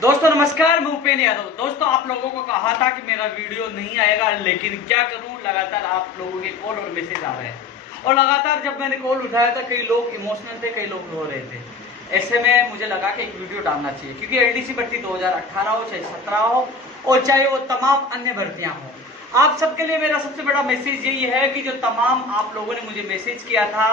दोस्तों नमस्कार, मैं उपेंद्र यादव। दोस्तों आप लोगों को कहा था कि मेरा वीडियो नहीं आएगा, लेकिन क्या करूं, लगातार आप लोगों के कॉल और मैसेज आ रहे हैं और लगातार जब मैंने कॉल उठाया था कई लोग इमोशनल थे, कई लोग रो रहे थे। ऐसे में मुझे लगा कि एक वीडियो डालना चाहिए, क्योंकि एलडीसी भर्ती 2018 हो चाहे 17 हो और चाहे वो तमाम अन्य भर्तियां हो, आप सबके लिए मेरा सबसे बड़ा मैसेज यही है कि जो तमाम आप लोगों ने मुझे मैसेज किया था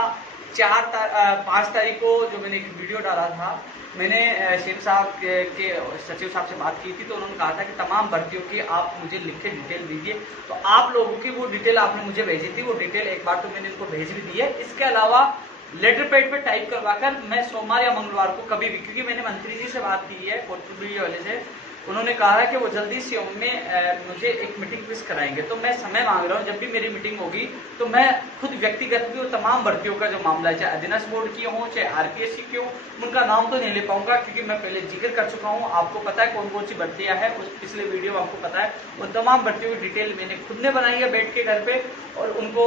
5 तारीख को, जो मैंने एक वीडियो डाला था, मैंने शेख साहब के सचिव साहब से बात की थी, तो उन्होंने कहा था कि तमाम भर्तियों की आप मुझे लिख के डिटेल दीजिए। तो आप लोगों की वो डिटेल आपने मुझे भेजी थी, वो डिटेल एक बार तो मैंने इनको भेज भी दी है। इसके अलावा लेटर पैड पे टाइप करवाकर मैं सोमवार या मंगलवार को कभी भी, क्योंकि मैंने मंत्री जी से बात की है कोटपुतली वाले से, उन्होंने कहा है कि वो जल्दी से में मुझे एक मीटिंग फिक्स कराएंगे। तो मैं समय मांग रहा हूँ, जब भी मेरी मीटिंग होगी तो मैं खुद व्यक्तिगत भी तमाम भर्तियों का जो मामला है, चाहे अधीनस्थ बोर्ड की हो चाहे आरपीएससी की हो, उनका नाम तो नहीं ले पाऊंगा क्योंकि मैं पहले जिक्र कर चुका हूँ। आपको पता है कौन कौन सी भर्तियां हैं, उस पिछले वीडियो में आपको पता है। उन तमाम भर्तियों की डिटेल मैंने खुद ने बनाई है बैठ के घर पे, और उनको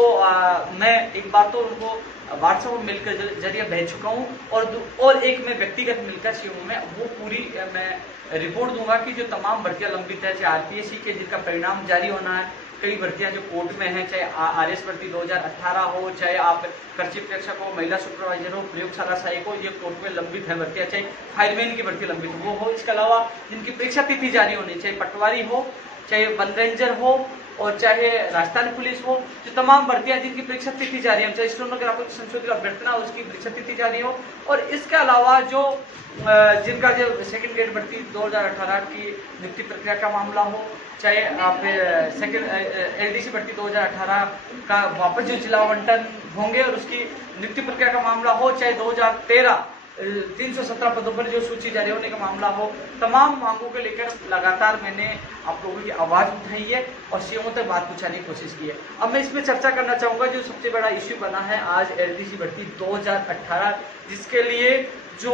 मैं एक बार तो उनको व्हाट्सएप मेल के जरिए भेज चुका हूँ, और एक मैं व्यक्तिगत मिलकर सीएमओ में वो पूरी मैं रिपोर्ट दूंगा कि जो तमाम भर्तियां लंबित है, चाहे आरपीएससी के जिनका परिणाम जारी होना है, कई भर्तियां जो कोर्ट में हैं, चाहे आरएस भर्ती 2018 हो, चाहे आप कृषि प्रेक्षक हो, महिला सुपरवाइजर हो, प्रयोगशाला सहायक हो, ये कोर्ट में लंबित है भर्तियां, चाहे फायरमैन की भर्ती लंबित वो हो। इसके अलावा जिनकी परीक्षा तिथि जारी होनी, चाहे पटवारी हो, चाहे वन रेंजर हो, और चाहे राजस्थान पुलिस हो, जो तमाम भर्तियां जिनकी परीक्षा तिथि जारी है, चाहे स्टेनोग्राफर संशोधित अभ्यर्थना उसकी परीक्षा तिथि जारी हो, और इसके अलावा जो जिनका जो सेकंड ग्रेड भर्ती 2018 की नियुक्ति प्रक्रिया का मामला हो, चाहे आप सेकंड एलडीसी भर्ती 2018 का वापस जो जिला आवंटन होंगे और उसकी नियुक्ति प्रक्रिया का मामला हो, चाहे 2013 317 पदों पर जो सूची जारी होने का मामला हो, तमाम मांगों को लेकर लगातार मैंने आप लोगों की आवाज उठाई है और सीएमओ तक बात पहुंचाने की कोशिश की है। अब मैं इसमें चर्चा करना चाहूंगा जो सबसे बड़ा इश्यू बना है आज एलडीसी भर्ती 2018, जिसके लिए जो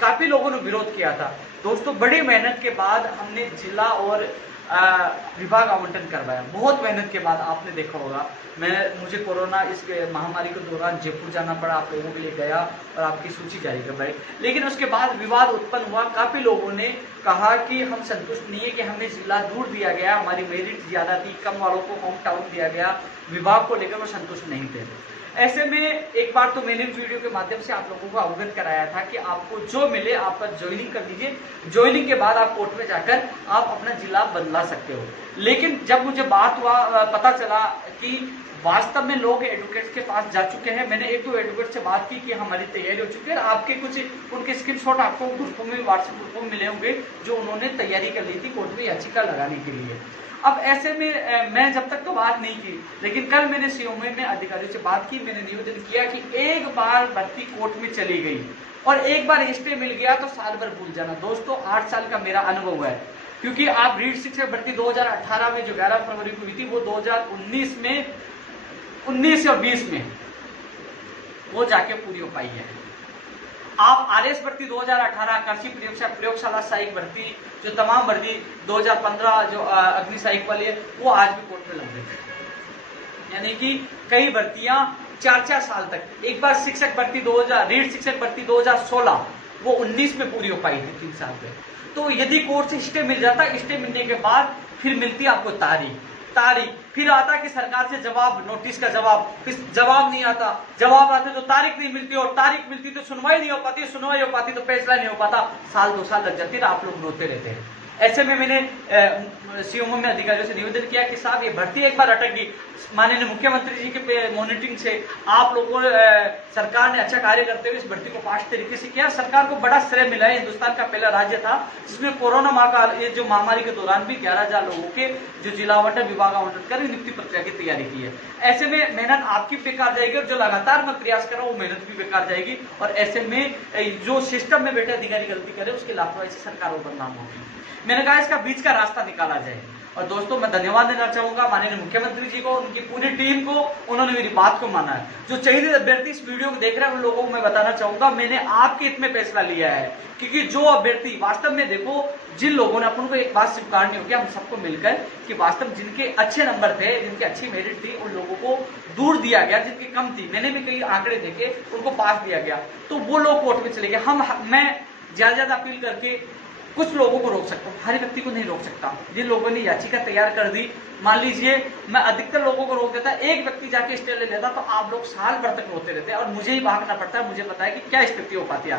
काफी लोगों ने विरोध किया था। दोस्तों बड़ी मेहनत के बाद हमने जिला और विभाग आवंटन करवाया, बहुत मेहनत के बाद। आपने देखा होगा मुझे कोरोना इस महामारी के दौरान जयपुर जाना पड़ा, आप लोगों के लिए गया और आपकी सूची जारी करवाई, लेकिन उसके बाद विवाद उत्पन्न हुआ। काफी लोगों ने कहा कि हम संतुष्ट नहीं है कि हमें जिला दूर दिया गया, हमारी मेरिट ज्यादा थी, कम वालों को होम टाउन दिया गया, विभाग को लेकर वो संतुष्ट नहीं थे। ऐसे में एक बार तो मैंने वीडियो के माध्यम से आप लोगों को अवगत कराया था कि आपको जो मिले आप ज्वाइनिंग कर लीजिए, ज्वाइनिंग के बाद आप कोर्ट में जाकर आप अपना जिला बदला सकते हो। लेकिन जब मुझे बात हुआ, पता चला कि वास्तव में लोग एडवोकेट के पास जा चुके हैं, मैंने एक दो एडवोकेट से बात की कि हमारी तैयारी हो चुकी है, आपके कुछ उनके स्क्रीनशॉट आपको ग्रुपों में, व्हाट्सएप ग्रुपों में मिले होंगे जो उन्होंने तैयारी कर ली थी कोर्ट में याचिका लगाने के लिए। अब ऐसे में मैं जब तक तो बात नहीं की, लेकिन कल मैंने सीओ में अधिकारियों से बात की, मैंने निवेदन किया कि एक बार भर्ती कोर्ट में चली गई और एक बार स्टे मिल गया तो साल भर भूल जाना। दोस्तों 8 साल का मेरा अनुभव है, क्योंकि आप रीड शिक्षक भर्ती 2018 में जो 11 फरवरी को हुई थी, वो 2019 में 19 और 20 में वो जाके पूरी हो पाई है। आप आरएस भर्ती 2018 कृषि प्रयोगशाला सहायक भर्ती, जो तमाम भर्ती 2015 जो अग्नि सहायक वाली है, वो आज भी कोर्ट में लंबित है। यानी कि कई भर्तियां 4-4 साल तक। एक बार शिक्षक भर्ती 2000 रीड शिक्षक भर्ती 2016 वो 19 में पूरी हो पाई थी, 3 साल में। तो यदि कोर्ट से स्टे मिल जाता, स्टे मिलने के बाद फिर मिलती आपको तारीख, फिर आता कि सरकार से जवाब, नोटिस का जवाब, फिर जवाब नहीं आता, जवाब आते तो तारीख नहीं मिलती, और तारीख मिलती तो सुनवाई नहीं हो पाती, सुनवाई हो पाती तो फैसला नहीं हो पाता, साल 2 साल लग जाती, आप लोग रोते रहते हैं। ऐसे में मैंने सीएमओ में अधिकारियों से निवेदन किया कि साहब ये भर्ती एक बार अटक गई, माननीय मुख्यमंत्री जी के मॉनिटरिंग से आप लोगों सरकार ने अच्छा कार्य करते हुए इस भर्ती को फास्ट तरीके से किया। सरकार को बड़ा श्रेय मिला है, हिंदुस्तान का पहला राज्य था जिसमें कोरोना महाकाल ये जो महामारी के दौरान भी 11,000 लोगों के जो जिला आवंटन विभाग आवंटन कर नियुक्ति प्रक्रिया की तैयारी की है। ऐसे में मेहनत आपकी बेकार जाएगी और जो लगातार मैं प्रयास कर रहा हूँ वो मेहनत भी बेकार जाएगी, और ऐसे में जो सिस्टम में बैठे अधिकारी गलती करे उसकी लापरवाही से सरकार को बदनाम होगी। मैंने कहा इसका बीच का रास्ता निकाला जाए। और दोस्तों मैं धन्यवाद देना चाहूंगा माननीय मुख्यमंत्री जी को, उनकी पूरी टीम को, उन्होंने मेरी बात को माना है। जो चयनित अभ्यर्थी इस वीडियो को देख रहे हैं उन लोगों को मैं बताना चाहूंगा, मैंने आपके हित में फैसला लिया है, क्योंकि जो अभ्यर्थी वास्तव में, देखो जिन लोगों ने, अपन को एक बात स्वीकारनी होगी हम सबको मिलकर, कि वास्तव जिनके अच्छे नंबर थे, जिनकी अच्छी मेरिट थी, उन लोगों को दूर दिया गया, जिनकी कम थी, मैंने भी कई आंकड़े देखे, उनको पास दिया गया, तो वो लोग कोर्ट में चले गए। मैं ज्यादा अपील करके कुछ लोगों को रोक सकता हूँ, हर व्यक्ति को नहीं रोक सकता। जिन लोगों ने याचिका तैयार कर दी, मान लीजिए मैं अधिकतर लोगों को रोक देता, एक व्यक्ति जाके स्टे ले लेता तो आप लोग साल भर तक रोते रहते और मुझे ही भागना पड़ता है। मुझे पता है कि क्या स्थिति हो पाती है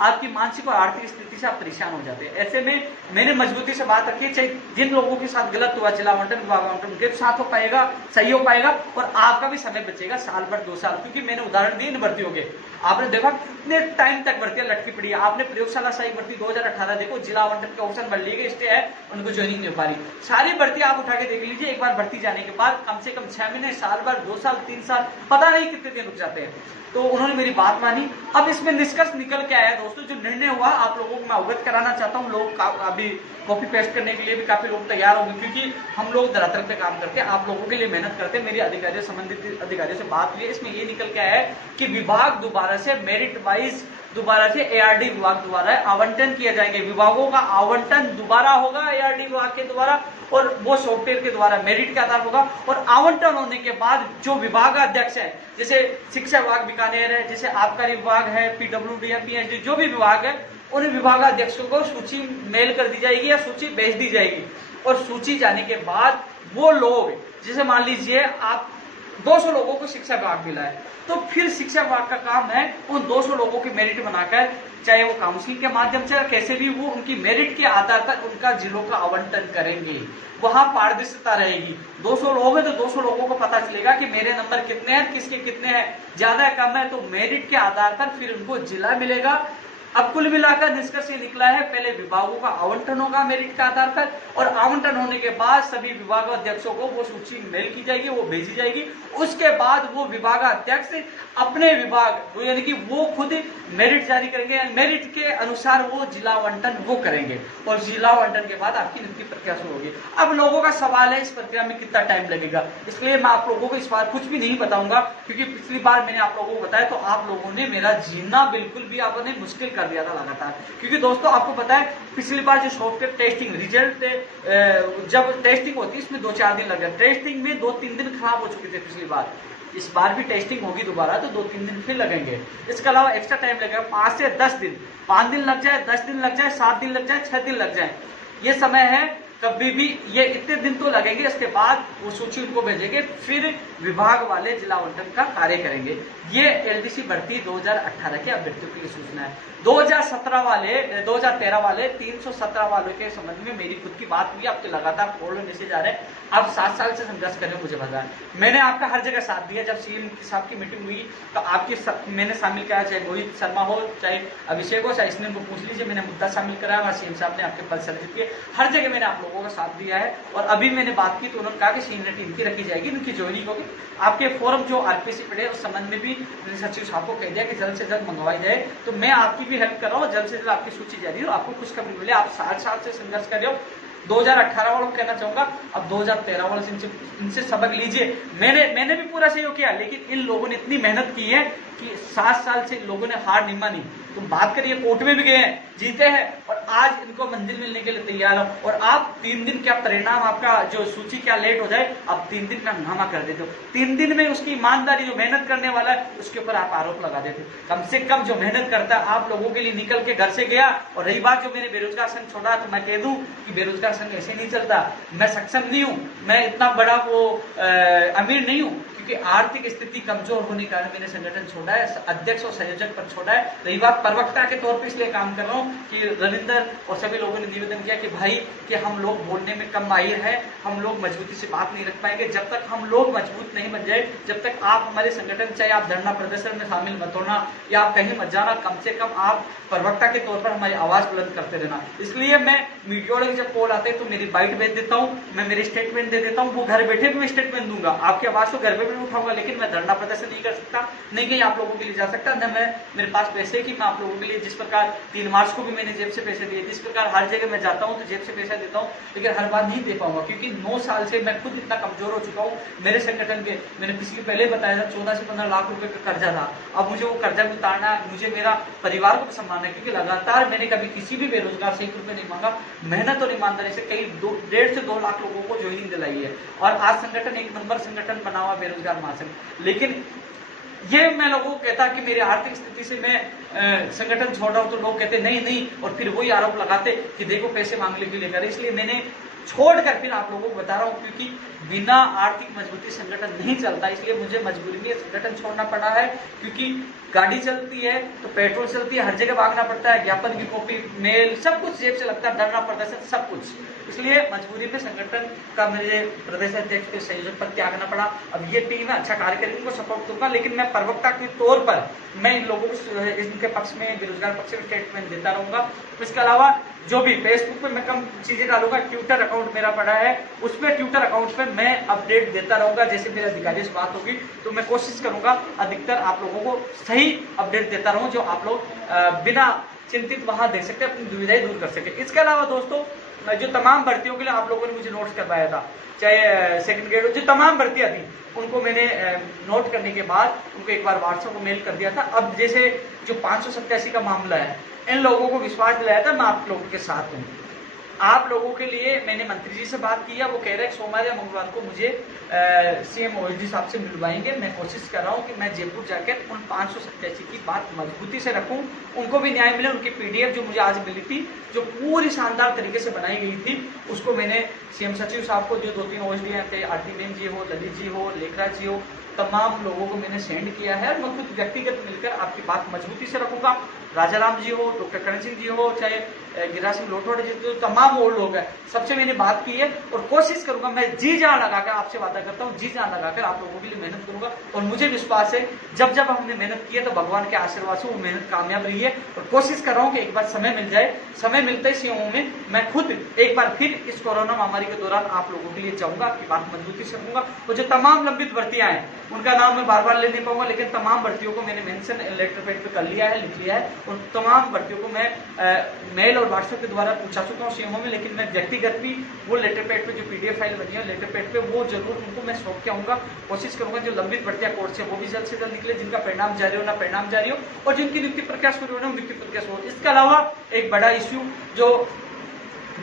आपकी मानसिक और आर्थिक स्थिति से आप परेशान हो जाते हैं। ऐसे में मैंने मजबूती से बात रखी, चाहे जिन लोगों के साथ गलत हुआ जिला आवंटन विभाग आवंटन उनके साथ हो पाएगा, सही हो पाएगा और आपका भी समय बचेगा साल भर 2 साल। क्योंकि मैंने उदाहरण दिए इन भर्तियों के, आपने देखा कितने टाइम तक भर्तियां लटकी पड़ी है। आपने प्रयोगशाला सहायक भर्ती 2018 देखो, जिला आवंटन के ऑप्शन भर लिए गए, स्टे है, उनको ज्वाइनिंग नहीं हो पा रही। सारी भर्ती आप उठा के देख लीजिए, एक बार भर्ती जाने के बाद कम से कम 6 महीने, साल भर, 2 साल, 3 साल, पता नहीं कितने दिन रुक जाते हैं। तो उन्होंने मेरी बात मानी। अब इसमें निष्कर्ष निकल के आया दोस्तों, जो निर्णय हुआ आप लोगों को मैं अवगत कराना चाहता हूँ। लोग अभी कॉपी पेस्ट करने के लिए भी काफी लोग तैयार होंगे, क्योंकि हम लोग धरातल पे काम करते हैं, आप लोगों के लिए मेहनत करते हैं। मेरी अधिकारियों, संबंधित अधिकारियों से बात हुई है, इसमें ये निकल के आया है कि विभाग दोबारा से मेरिट वाइज दोबारा से एआरडी विभाग द्वारा आवंटन किया जाएंगे। विभागों का आवंटन दोबारा होगा एआरडी विभाग के द्वारा और वो सॉफ्टवेयर के द्वारा मेरिट के आधार होगा। और आवंटन होने के बाद जो विभागाध्यक्ष है, जैसे शिक्षा विभाग बीकानेर है, जैसे आबकारी विभाग है, पीडब्ल्यूडी है, पीएचडी, जो भी विभाग है, उन विभागाध्यक्षों को सूची मेल कर दी जाएगी या सूची भेज दी जाएगी। और सूची जाने के बाद वो लोग, जैसे मान लीजिए आप 200 लोगों को शिक्षा विभाग मिला है, तो फिर शिक्षा विभाग का काम है उन 200 लोगों की मेरिट बनाकर, चाहे वो काउंसिलिंग के माध्यम से कैसे भी, वो उनकी मेरिट के आधार पर उनका जिलों का आवंटन करेंगे। वहां पारदर्शिता रहेगी। 200 लोग हैं तो 200 लोगों को पता चलेगा कि मेरे नंबर कितने हैं, किसके कितने हैं, ज्यादा है कम है, तो मेरिट के आधार पर फिर उनको जिला मिलेगा। अब कुल मिलाकर निष्कर्ष ये निकला है, पहले विभागों का आवंटन होगा मेरिट के आधार पर, और आवंटन होने के बाद सभी विभागाध्यक्षों को वो सूची मेल की जाएगी, वो भेजी जाएगी। उसके बाद वो विभागाध्यक्ष अपने विभाग यानी कि वो खुद मेरिट जारी करेंगे, मेरिट के अनुसार वो जिला आवंटन वो करेंगे और जिला आवंटन के बाद आपकी नियुक्ति प्रक्रिया शुरू होगी। अब लोगों का सवाल है इस प्रक्रिया में कितना टाइम लगेगा, इसलिए मैं आप लोगों को इस बार कुछ भी नहीं बताऊंगा, क्योंकि पिछली बार मैंने आप लोगों को बताया तो आप लोगों ने मेरा जीना बिल्कुल भी आपने मुश्किल कर दिया था लगातार। क्योंकि दोस्तों आपको पता है पिछली बार जो सॉफ्टवेयर टेस्टिंग रिजल्ट जब टेस्टिंग होती है इसमें 2-4 दिन लग गए, टेस्टिंग में 2-3 दिन खराब हो चुके थे पिछली बार। इस बार भी टेस्टिंग होगी दोबारा तो 2-3 दिन फिर लगेंगे। इसके अलावा एक्स्ट्रा टाइम लगेगा 5 से 10 दिन, 5 दिन लग जाए, 10 दिन लग जाए, 7 दिन लग जाए, 6 दिन लग जाए, ये समय है। कभी भी ये इतने दिन तो लगेंगे। इसके बाद वो सूची उनको भेजेंगे, फिर विभाग वाले जिला आवंटन का कार्य करेंगे। ये एलडीसी भर्ती 2018 के अभ्यर्थियों की सूचना है। 2013 वाले 317 वालों के संबंध में मेरी खुद की बात हुई। आपके लगातार कॉल और मैसेज आ रहे हैं, आप 7 साल से संघर्ष कर रहे हो, मुझे पता है। मैंने आपका हर जगह साथ दिया। जब सीएम साहब की मीटिंग हुई तो आपकी मैंने शामिल कराया, चाहे रोहित शर्मा हो, चाहे अभिषेक हो, चाहे इसमें पूछ लीजिए, मैंने मुद्दा शामिल कराया और सीएम साहब ने आपके पद सर्जित किए। हर जगह मैंने आप लोगों का साथ दिया है। और अभी मैंने बात की तो उन्होंने कहा कि सीनियरिटी इनकी रखी जाएगी, इनकी ज्वाइनिंग होगी। आपके फॉर्म जो आरपीसी पड़े उस संबंध में भी सचिव साहब को कह दिया कि जल्द से जल्द मंगवाई जाए। तो मैं आपकी भी हेल्प कर रहा हूँ, जल्द से जल्द आपकी सूची जारी हो, आपको खुशखबरी मिले। आप 7 साल से संघर्ष कर रहे हो। 2018 वालों को कहना चाहूंगा, अब 2013 वालों से इनसे सबक लीजिए। मैंने भी पूरा सहयोग किया, लेकिन इन लोगों ने इतनी मेहनत की है कि 7 साल से लोगों ने हार नहीं मानी। तुम बात करिए, कोर्ट में भी गए हैं, जीते हैं, और आज इनको मंजिल मिलने के लिए तैयार हो। और आप 3 दिन क्या परिणाम, आपका जो सूची क्या लेट हो जाए, आप 3 दिन में हंगामा कर देते हो। 3 दिन में उसकी ईमानदारी, जो मेहनत करने वाला है उसके ऊपर आप आरोप लगा देते। कम से कम जो मेहनत करता है, आप लोगों के लिए निकल के घर से गया। और रही बात जो मैंने बेरोजगार संघ छोड़ा, तो मैं कह दूं कि बेरोजगार संघ ऐसे नहीं चलता। मैं सक्षम नहीं हूं, मैं इतना बड़ा वो अमीर नहीं हूं, क्योंकि आर्थिक स्थिति कमजोर होने के कारण मैंने संगठन छोड़ा है, अध्यक्ष और संयोजक पर छोड़ा है। रही बात प्रवक्ता के तौर पे इसलिए काम कर रहा हूँ कि रविंदर और सभी लोगों ने निवेदन किया कि भाई कि हम लोग बोलने में कम माहिर है, हम लोग मजबूती से बात नहीं रख पाएंगे। जब तक हम लोग मजबूत नहीं बन जाए, जब तक आप हमारे संगठन, चाहे आप धरना प्रदर्शन में शामिल मत होना या आप कहीं मत जाना, कम से कम आप प्रवक्ता के तौर पर हमारी आवाज बुलंद करते रहना। इसलिए मैं मीडिया वाले जब कॉल आते हैं तो मेरी बाइट भेज देता हूँ, मैं मेरी स्टेटमेंट दे देता हूँ। वो घर बैठे भी मैं स्टेटमेंट दूंगा, आपकी आवाज को घर पे भी उठाऊंगा, लेकिन मैं धरना प्रदर्शन नहीं कर सकता, नहीं कहीं आप लोगों के लिए जा सकता, न मैं मेरे पास पैसे कि मैं आप लोगों के लिए, जिस प्रकार 3 मार्च को भी मैंने जेब से पैसे दिए, जिस प्रकार हर जगह मैं जाता हूँ तो जेब से पैसा देता हूँ, लेकिन हर बार नहीं दे पाऊंगा, क्योंकि 9 साल से मैं खुद इतना कमजोर हो चुका हूँ। मेरे संगठन के, मैंने पिछले पहले बताया था, 14 से 15 लाख रुपए का कर्जा था। अब मुझे वो कर्जा भी उतारना, मुझे मेरा परिवार को संभालना है, क्योंकि लगातार मैंने कभी किसी भी बेरोजगार से 1 रुपए नहीं मांगा। मेहनत और ईमानदारी से कई 1.5 से 2 लाख लोगों को ज्वाइनिंग दिलाई है, और आज संगठन 1 नंबर संगठन बना हुआ बेरोजगार महासंघ। लेकिन ये मैं लोगों को कहता कि मेरी आर्थिक स्थिति से मैं संगठन छोड़ रहा हूं, तो लोग कहते नहीं नहीं, और फिर वही आरोप लगाते कि देखो पैसे मांगने के लिए कर। इसलिए मैंने छोड़कर फिर आप लोगों को बता रहा हूं, क्योंकि बिना आर्थिक मजबूती संगठन नहीं चलता। इसलिए मुझे मजबूरी में संगठन छोड़ना पड़ा है, क्योंकि गाड़ी चलती है तो पेट्रोल चलती है, हर जगह भागना पड़ता है, ज्ञापन की कॉपी, मेल, सब कुछ जेब से लगता है, धरना प्रदर्शन सब कुछ। इसलिए मजबूरी में संगठन का मुझे प्रदेश अध्यक्ष के संयोजक पद त्यागना पड़ा। अब ये टीम है, अच्छा कार्य करेगी, उनको सपोर्ट दूंगा, लेकिन मैं प्रवक्ता के तौर पर मैं इन लोगों को इनके पक्ष में, बेरोजगार पक्ष में स्टेटमेंट देता रहूंगा। इसके अलावा जो भी फेसबुक पे मैं कम चीजें डालूंगा, ट्विटर अकाउंट मेरा पड़ा है, उसमें ट्विटर अकाउंट पे मैं अपडेट देता रहूंगा। जैसे मेरे अधिकारियों से बात होगी तो मैं कोशिश करूंगा अधिकतर आप लोगों को सही अपडेट देता रहूं, जो आप लोग बिना चिंतित वहां दे सकते, अपनी दुविधाएं दूर कर सके। इसके अलावा दोस्तों, जो तमाम भर्तियों के लिए आप लोगों ने मुझे नोट्स करवाया था, चाहे सेकंड ग्रेड, जो तमाम भर्तियां थी, उनको मैंने नोट करने के बाद उनको एक बार व्हाट्सएप को मेल कर दिया था। अब जैसे जो 587 का मामला है, इन लोगों को विश्वास दिलाया था मैं आप लोगों के साथ हूँ। आप लोगों के लिए मैंने मंत्री जी से बात की है, वो कह रहे हैं सोमवार या मंगलवार को मुझे सीएम ओएसडी साहब से मिलवाएंगे। मैं कोशिश कर रहा हूं कि मैं जयपुर जाकर उन 587 की बात मजबूती से रखूं, उनको भी न्याय मिले। उनकी पीडीएफ जो मुझे आज मिली थी, जो पूरी शानदार तरीके से बनाई गई थी, उसको मैंने सीएम सचिव साहब को, जो 2-3 ओएसडी हैं, आरती बेन जी हो, ललित जी हो, लेखराज जी हो, तमाम लोगों को मैंने सेंड किया है। मैं खुद व्यक्तिगत मिलकर आपकी बात मजबूती से रखूंगा। राजाराम जी हो, डॉक्टर करण सिंह जी हो, चाहे गिरिराज सिंह लोटवाड़े जी, तो तमाम वो लोग हैं, सबसे मैंने बात की है और कोशिश करूंगा, मैं जी जान लगाकर आपसे वादा करता हूं, जी जान लगाकर आप लोगों के लिए मेहनत करूंगा। और मुझे विश्वास है जब जब हमने मेहनत की है तो भगवान के आशीर्वाद से वो मेहनत कामयाब रही है। और कोशिश कर रहा हूं कि एक बार समय मिल जाए, समय मिलते ही सीएमओ में मैं खुद एक बार फिर इस कोरोना महामारी के दौरान आप लोगों के लिए जाऊंगा, आपकी बात मजबूती से रखूंगा। और जो तमाम लंबित भर्तियां हैं, उनका नाम मैं बार बार ले नहीं पाऊंगा, लेकिन तमाम भर्तियों को मैंने मेंशन लेटर पैड पे कर लिया है, लिख लिया है। और तमाम भर्तियों को मैं मेल और व्हाट्सएप के द्वारा पूछा चुका हूँ सीएमओ में, लेकिन मैं व्यक्तिगत भी वो लेटर पैड पे जो पीडीएफ फाइल बनी है लेटर पैड पे, वो जरूर उनको मैं सौंप के आऊंगा। कोशिश करूंगा जो लंबित भर्तियां कोर्ट से वो भी जल्द से जल्द निकले, जिनका परिणाम जारी हो ना परिणाम जारी हो, और जिनकी नियुक्ति प्रक्रिया शुरू हो ना नियुक्ति प्रक्रिया शुरू हो। इसके अलावा एक बड़ा इश्यू जो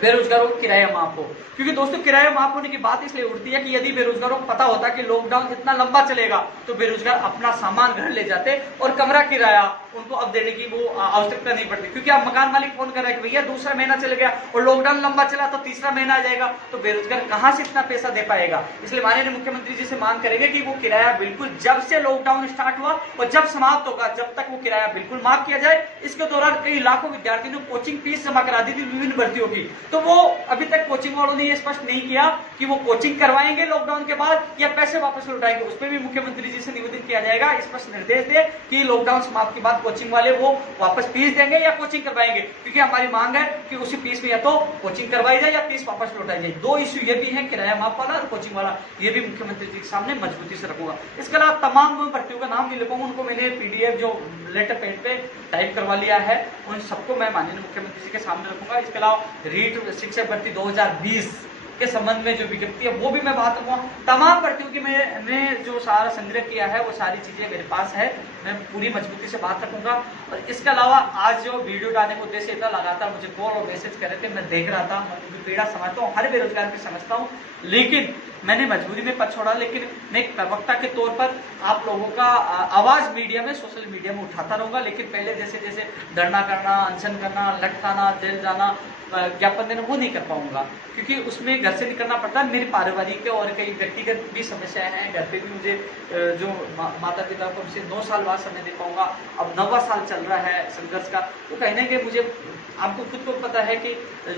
बेरोजगारों को किराया माफ हो, क्योंकि दोस्तों किराया माफ होने की बात इसलिए उठती है कि यदि बेरोजगारों को पता होता कि लॉकडाउन इतना लंबा चलेगा तो बेरोजगार अपना सामान घर ले जाते और कमरा किराया उनको अब देने की वो आवश्यकता नहीं पड़ती। क्योंकि अब मकान मालिक फोन कर रहा है कि भैया दूसरा महीना चल गया और लॉकडाउन लंबा चला तो तीसरा महीना आ जाएगा, तो बेरोजगार कहां से इतना पैसा दे पाएगा। इसलिए माननीय मुख्यमंत्री जी से मांग करेंगे कि वो किराया बिल्कुल जब से लॉकडाउन स्टार्ट हुआ और जब समाप्त होगा, जब तक वो किराया बिल्कुल माफ किया जाए। इसके दौरान कई लाखों विद्यार्थियों ने कोचिंग फीस जमा करा दी थी विभिन्न भर्तियों की, तो वो अभी तक कोचिंग वालों ने ये स्पष्ट नहीं किया कि वो कोचिंग करवाएंगे लॉकडाउन के बाद या पैसे वापस लौटाएंगे। उस पर भी मुख्यमंत्री जी से निवेदन किया जाएगा, स्पष्ट निर्देश दे कि लॉकडाउन समाप्त के बाद कोचिंग वाले वो वापस फीस देंगे या कोचिंग करवाएंगे, क्योंकि हमारी मांग है कि उसी फीस में या तो कोचिंग करवाई जाए या फीस वापस लौटाई जाए। दो इश्यू ये भी है, किराया माफ वाला और कोचिंग वाला, ये भी मुख्यमंत्री जी के सामने मजबूती से रखूंगा। इसके अलावा तमाम भर्तियों का नाम नहीं लिखूंगा, उनको मैंने पीडीएफ जो लेटर पैड पे टाइप करवा लिया है, उन सबको मैं माननीय मुख्यमंत्री जी के सामने रखूंगा। इसके अलावा रीट शिक्षक भर्ती 2020 के संबंध में जो विज्ञप्ति है वो भी मैं बात करूंगा। तमाम भर्तियों की मैंने जो सारा संग्रह किया है वो सारी चीजें मेरे पास है, मैं पूरी मजबूती से बात रखूंगा। और इसके अलावा आज जो वीडियो डालने का उद्देश्य था, लगातार मुझे कॉल और मैसेज कर रहे थे, मैं देख रहा था, मैं पीड़ा समझता हूँ, हर बेरोजगार की समझता हूँ, लेकिन मैंने मजबूरी में पद छोड़ा। लेकिन मैं एक प्रवक्ता के तौर पर आप लोगों का आवाज मीडिया में, सोशल मीडिया में उठाता रहूंगा। लेकिन पहले जैसे जैसे धरना करना, अनशन करना, लटकाना, जेल जाना, ज्ञापन देना, वो नहीं कर पाऊंगा, क्योंकि उसमें घर से निकलना पड़ता है। मेरी पारिवारिक और कई व्यक्तिगत भी समस्याएं हैं, घर पे भी मुझे जो माता पिता को उनसे 9 साल बाद समय दे पाऊंगा। अब 9वां साल चल रहा है संघर्ष का, तो कहीं ना कहीं मुझे, आपको खुद को पता है कि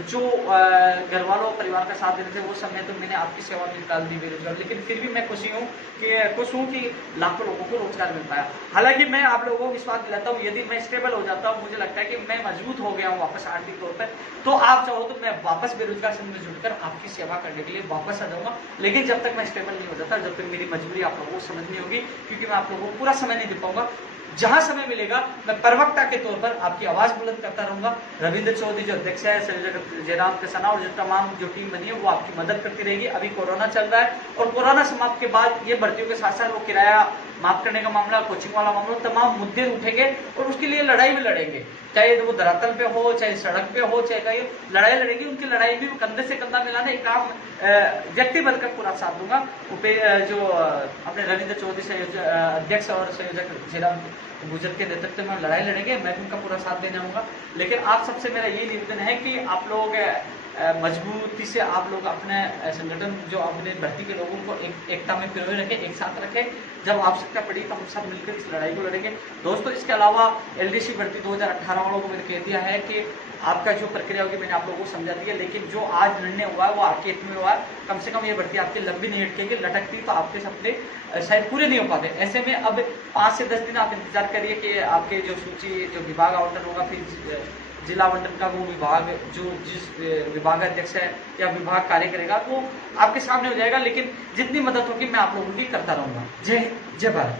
जो घर वालों परिवार का साथ देते थे वो समय तो मैंने आपकी सेवा में निकाल दी बेरोजगार, लेकिन फिर भी मैं खुश हूँ कि लाखों लोगों को रोजगार मिल पाया। हालांकि मैं आप लोगों को विश्वास दिलाता हूँ, यदि मैं स्टेबल हो जाता हूँ, मुझे लगता है कि मैं मजबूत हो गया हूँ वापस आर्थिक तौर पर, तो आप चाहो तो मैं वापस बेरोजगार संघ में जुड़कर आपकी सेवा करने के लिए वापस आ जाऊंगा। लेकिन जब तक मैं स्टेबल नहीं हो जाता, जब तक मेरी मजबूरी आप लोगों को समझ नहीं होगी, क्योंकि मैं आप लोगों को पूरा समय नहीं दे पाऊंगा। जहां समय मिलेगा मैं प्रवक्ता के तौर पर आपकी आवाज बुलंद करता रहूंगा। रविंद्र चौधरी जो अध्यक्ष है, संयोजक जयराम किसाना और जो तमाम जो टीम बनी है वो आपकी मदद करती रहेगी। अभी कोरोना चल रहा है और कोरोना समाप्त के बाद ये भर्तियों के साथ साथ वो किराया माफ करने का मामला, कोचिंग वाला मामला, तमाम मुद्दे उठेंगे और उसके लिए लड़ाई भी लड़ेंगे, चाहे वो धरातल पे हो, चाहे सड़क पे हो, चाहे कहीं लड़ाई लड़ेगी। उनकी लड़ाई भी कंधे से कंधा मिलाने एक काम व्यक्ति बनकर पूरा साथ दूंगा। जो अपने रविंद्र चौधरी अध्यक्ष और संयोजक जयराम गुजर के नेतृत्व में लड़ाई लड़ेंगे, मैं उनका पूरा साथ देने आऊंगा। लेकिन आप सबसे मेरा ये निवेदन है कि आप लोग मजबूती से आप लोग अपने संगठन जो अपने भर्ती के लोगों को एकता में पिरोए रखें, एक साथ रखें। जब आवश्यकता पड़ी तो हम सब मिलकर इस लड़ाई को लड़ेंगे। दोस्तों, इसके अलावा एलडीसी भर्ती 2018 वालों को मैंने कह दिया है कि आपका जो प्रक्रिया होगी मैंने आप लोगों को समझा दी है, लेकिन जो आज निर्णय हुआ है वो आपके हित में हुआ है। कम से कम ये भर्ती आपकी लंबी नहीं अटकेगी, लटकती तो आपके सपने शायद पूरे नहीं हो पाते। ऐसे में अब 5 से 10 दिन आप इंतजार करिए कि आपके जो सूची जो विभाग आवंटन होगा, फिर जिला आवंटन का वो विभाग जो जिस विभाग अध्यक्ष है या विभाग कार्य करेगा वो आपके सामने हो जाएगा। लेकिन जितनी मदद होगी मैं आप लोगों की करता रहूंगा। जय हिंद, जय भारत।